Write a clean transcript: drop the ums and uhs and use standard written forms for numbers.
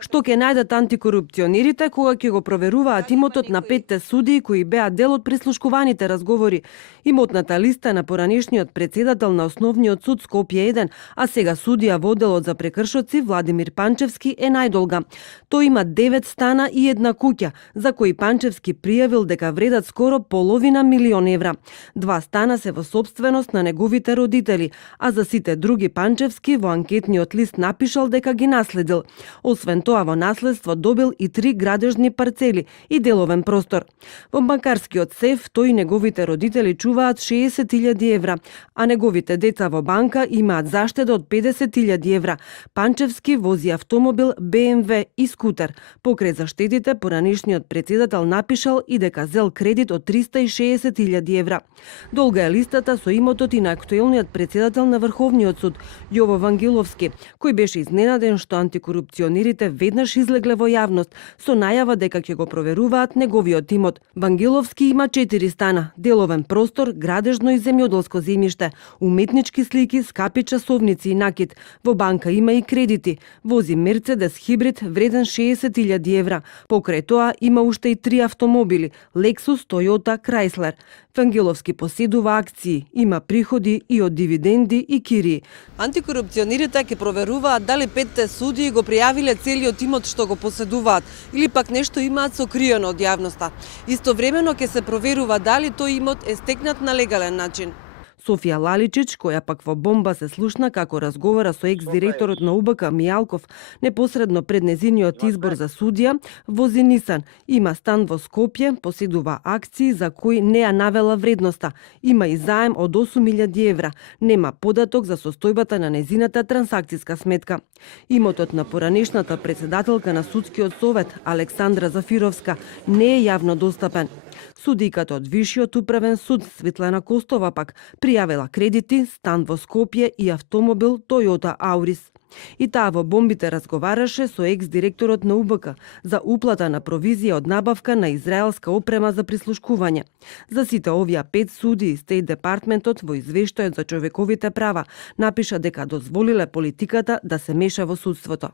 Што ќе најдат антикорупционерите кога ќе го проверуваат имотот на 5 судии кои беа дел од прислушкуваните разговори? Имотната листа на поранешниот председател на Основниот суд Скопје 1, а сега судија во одделот за прекршоци Владимир Панчевски е најдолга. Тој има 9 стана и една куќа, за кои Панчевски пријавил дека вредат скоро половина милион евра. 2 стана се во сопственост на неговите родители, а за сите други Панчевски во анкетниот лист напишал дека ги наследил. Освен тоа, во наследство добил и 3 градежни парцели и деловен простор. Во банкарскиот сеф тој и неговите родители чуваат 60.000 евра, а неговите деца во банка имаат заштеда од 50.000 евра. Панчевски вози автомобил BMW и скутер. Покрај заштедите, поранешниот председател напишал и дека зел кредит од 360.000 евра. Долга е листата со имотот и на актуелниот председател на Врховниот суд, Јово Вангеловски, кој беше изненаден што антикорупционерите веднаш излегле во јавност со најава дека ќе го проверуваат неговиот имот. Вангеловски има 4 стана, деловен простор, градежно и земјоделско земјиште, уметнички слики, скапи часовници и накид. Во банка има и кредити. Вози Мерцедес хибрид вреден 60.000 евра. Покрај тоа има уште и 3 автомобили, Lexus, Toyota, Chrysler. Вангеловски поседува акции, има приходи и од дивиденди и кирии. Антикорупционерите ќе проверуваат дали 5 судии го пријавиле целиот имот што го поседуваат или пак нешто имаат сокриено од јавноста. Истовремено ќе се проверува дали тој имот е стекнат на легален начин. Софија Лаличич, која пак во бомба се слушна како разговара со екс-директорот на УБК Мијалков непосредно пред незиниот избор за судија, вози Нисан, има стан во Скопје, поседува акции за кои не ја навела вредноста, има и заем од 8.000 евра, нема податок за состојбата на незината трансакцијска сметка. Имотот на поранешната председателка на Судскиот совет, Александра Зафировска, не е јавно достапен. Судиката од Вишиот управен суд Светлана Костова пак пријавила кредити, стан во Скопје и автомобил Toyota Auris. И таа во бомбите разговараше со екс-директорот на УБК за уплата на провизија од набавка на израелска опрема за прислушкување. За сите овие 5 судии, Стейт департментот во извештајот за човековите права напиша дека дозволиле политиката да се меша во судството.